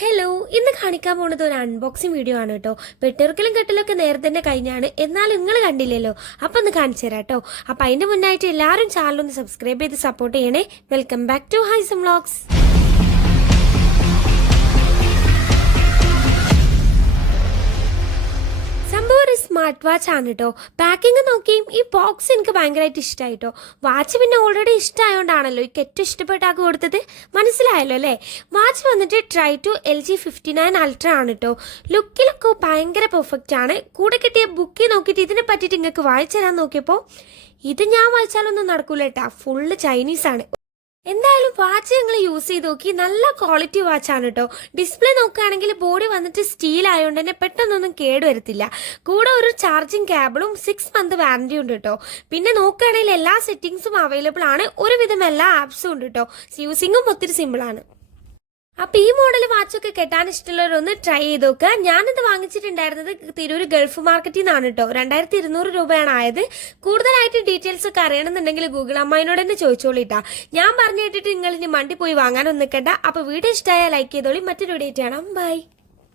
Hello ഇന്ന് കാണിക്കാൻ പോകുന്നത് ഒരു അൺബോക്സിംഗ് വീഡിയോ ആണ് കേട്ടോ. പെട്ടിറക്കലും കെട്ടലൊക്കെ നേരത്തെ തന്നെ കഴിഞ്ഞാണ്. എന്നാലും നിങ്ങൾ കണ്ടില്ലല്ലോ. അപ്പം ഒന്ന് കാണിച്ചു തരാം കേട്ടോ. അപ്പം അതിന്റെ മുന്നായിട്ട് എല്ലാവരും ചാനൽ ഒന്ന് സബ്സ്ക്രൈബ് ചെയ്ത് സപ്പോർട്ട് ചെയ്യണേ. Welcome back to Haisam vlogs smart watch ആണ് കേട്ടോ പാക്കിംഗ് നോക്കിയും ഈ ബോക്സ് എനിക്ക് ഭയങ്കരമായിട്ട് ഇഷ്ടമായി കേട്ടോ വാച്ച് പിന്നെ ഓൾറെഡി ഇഷ്ടമായതുകൊണ്ടാണല്ലോ എനിക്ക് ഏറ്റവും ഇഷ്ടപ്പെട്ട ആൾക്ക് കൊടുത്തത്? മനസ്സിലായല്ലോ അല്ലേ? വാച്ച് വന്നിട്ട് try to L G fifty nine ultra ആണ് കേട്ടോ ലുക്കിലൊക്കെ ഭയങ്കര പെർഫെക്റ്റ് ആണ്. കൂടെ കിട്ടിയ ബുക്കിൽ നോക്കിയിട്ട് ഇതിനെ പറ്റിയിട്ട് നിങ്ങൾക്ക് വായിച്ചു തരാൻ നോക്കിയപ്പോൾ ഇത് ഞാൻ വായിച്ചാലൊന്നും നടക്കൂല കേട്ടാ ഫുള്ള് ചൈനീസാണ് എന്തായാലും വാച്ച് ഞങ്ങൾ യൂസ് ചെയ്ത് നോക്കി. നല്ല ക്വാളിറ്റി വാച്ചാണ് കേട്ടോ ഡിസ്പ്ലേ നോക്കുകയാണെങ്കിൽ ബോഡി വന്നിട്ട് സ്റ്റീൽ ആയതുകൊണ്ട് തന്നെ പെട്ടെന്നൊന്നും കേടുവരത്തില്ല കൂടെ ഒരു ചാർജിങ് കേബിളും സിക്സ് മന്ത് വാറണ്ടി ഉണ്ട് കേട്ടോ പിന്നെ നോക്കുകയാണെങ്കിൽ എല്ലാ സെറ്റിങ്സും അവൈലബിൾ ആണ്. ഒരുവിധം എല്ലാ ആപ്സും ഉണ്ട് കേട്ടോ യൂസിങ്ങും ഒത്തിരി സിമ്പിളാണ് അപ്പൊ ഈ മോഡൽ വാച്ചൊക്കെ കെട്ടാൻ ഇഷ്ടമുള്ളവരൊന്ന് ട്രൈ ചെയ്ത് നോക്കുക ഞാനിത് വാങ്ങിച്ചിട്ടുണ്ടായിരുന്നത് തിരൂർ ഗൾഫ് മാർക്കറ്റിൽ നിന്നാണ് കേട്ടോ രണ്ടായിരത്തി ഇരുന്നൂറ് രൂപയാണ് ആയത്. കൂടുതലായിട്ട് ഡീറ്റെയിൽസ് ഒക്കെ അറിയണമെന്നുണ്ടെങ്കിൽ ഗൂഗിൾ അമ്മായിനോട് തന്നെ ചോദിച്ചോളിട്ടാ ഞാൻ പറഞ്ഞു കേട്ടിട്ട് നിങ്ങൾ ഇനി മണ്ടി പോയി വാങ്ങാനൊന്നും നിൽക്കണ്ട അപ്പൊ വീഡിയോ ഇഷ്ടമായ ലൈക്ക് ചെയ്തോളി. മറ്റൊരു വീഡിയോ കാണാം. ബൈ